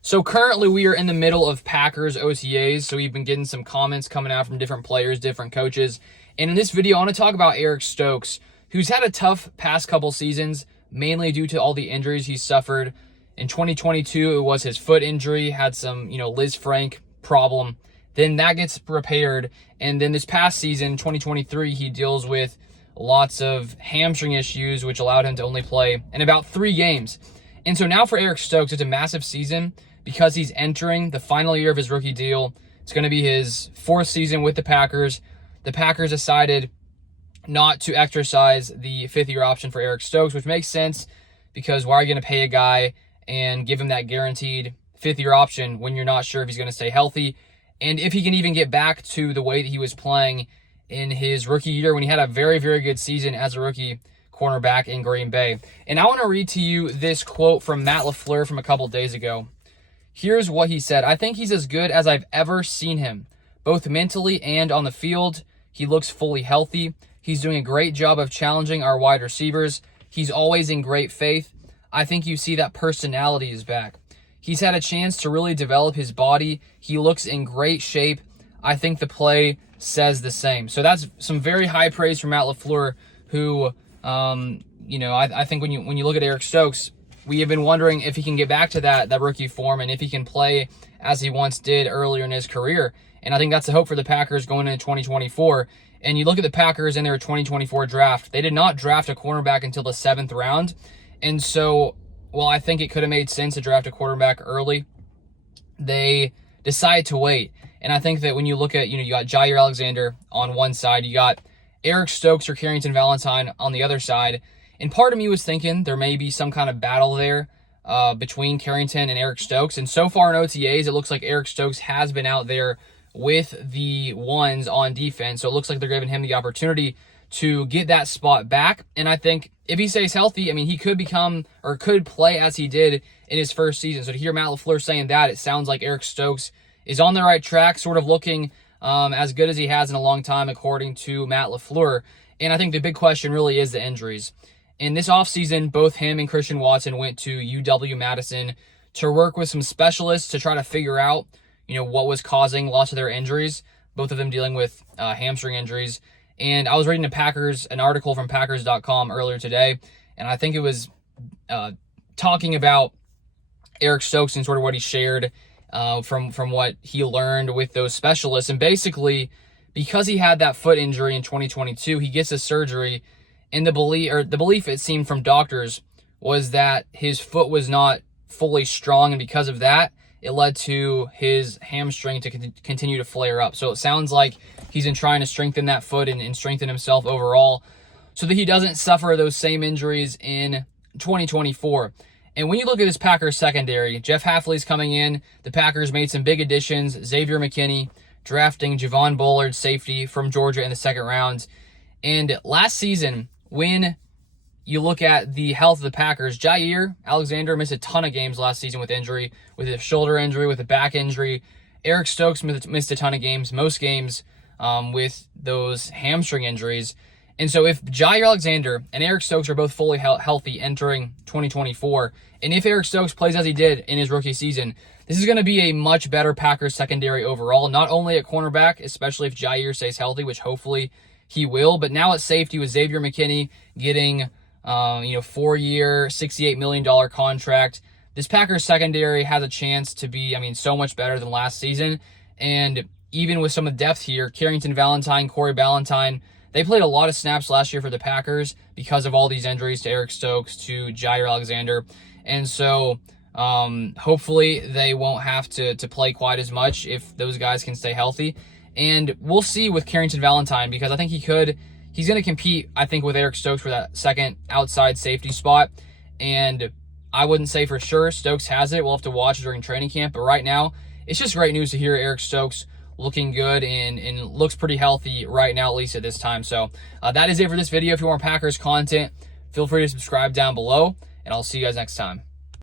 So currently we are in the middle of Packers OTAs, so we've been getting some comments coming out from different players, different coaches. And in this video, I want to talk about Eric Stokes, who's had a tough past couple seasons, mainly due to all the injuries he suffered. In 2022, it was his foot injury, had some, Liz Frank problem. Then that gets repaired. And then this past season, 2023, he deals with lots of hamstring issues, which allowed him to only play in about 3 games. And so now for Eric Stokes, it's a massive season because he's entering the final year of his rookie deal. It's going to be his 4th season with the Packers. The Packers decided not to exercise the 5th-year option for Eric Stokes, which makes sense because why are you going to pay a guy and give him that guaranteed 5th-year option when you're not sure if he's going to stay healthy and if he can even get back to the way that he was playing in his rookie year when he had a very, very good season as a rookie cornerback in Green Bay. And I want to read to you this quote from Matt LaFleur from a couple days ago. Here's what he said. "I think he's as good as I've ever seen him, both mentally and on the field. He looks fully healthy. He's doing a great job of challenging our wide receivers. He's always in great faith. I think you see that personality is back. He's had a chance to really develop his body. He looks in great shape. I think the play says the same." So that's some very high praise from Matt LaFleur, who, I think when you look at Eric Stokes, we have been wondering if he can get back to that rookie form and if he can play as he once did earlier in his career. And I think that's the hope for the Packers going into 2024. And you look at the Packers in their 2024 draft, they did not draft a cornerback until the 7th round. And so, while I think it could have made sense to draft a quarterback early, they decided to wait. And I think that when you look at, you got Jair Alexander on one side, you got Eric Stokes or Carrington Valentine on the other side. And part of me was thinking there may be some kind of battle there between Carrington and Eric Stokes. And so far in OTAs, it looks like Eric Stokes has been out there with the ones on defense. So it looks like they're giving him the opportunity to get that spot back. And I think if he stays healthy, he could become or could play as he did in his first season. So to hear Matt LaFleur saying that, it sounds like Eric Stokes is on the right track, sort of looking as good as he has in a long time, according to Matt LaFleur. And I think the big question really is the injuries. In this offseason, both him and Christian Watson went to UW-Madison to work with some specialists to try to figure out, what was causing lots of their injuries, both of them dealing with hamstring injuries. And I was reading an article from Packers.com earlier today, and I think it was talking about Eric Stokes and sort of what he shared from what he learned with those specialists. And basically, because he had that foot injury in 2022, he gets a surgery. And the belief it seemed from doctors was that his foot was not fully strong, and because of that, it led to his hamstring to continue to flare up. So it sounds like he's been trying to strengthen that foot and strengthen himself overall so that he doesn't suffer those same injuries in 2024. And when you look at this Packers secondary, Jeff Hafley's coming in. The Packers made some big additions. Xavier McKinney, drafting Javon Bullard, safety from Georgia in the 2nd round. And last season, when you look at the health of the Packers, Jair Alexander missed a ton of games last season with injury, with a shoulder injury, with a back injury. Eric Stokes missed a ton of games, most games with those hamstring injuries. And so if Jair Alexander and Eric Stokes are both fully healthy entering 2024, and if Eric Stokes plays as he did in his rookie season, this is going to be a much better Packers secondary overall, not only at cornerback, especially if Jair stays healthy, which hopefully he will, but now at safety with Xavier McKinney getting 4-year, $68 million contract. This Packers secondary has a chance to be, so much better than last season. And even with some of the depth here, Carrington Valentine, Corey Ballantyne, they played a lot of snaps last year for the Packers because of all these injuries to Eric Stokes, to Jair Alexander. And so hopefully they won't have to play quite as much if those guys can stay healthy. And we'll see with Carrington Valentine, because I think he's going to compete, I think, with Eric Stokes for that second outside safety spot. And I wouldn't say for sure Stokes has it. We'll have to watch during training camp. But right now, it's just great news to hear Eric Stokes looking good and looks pretty healthy right now, at least at this time. So that is it for this video. If you want Packers content, feel free to subscribe down below, and I'll see you guys next time.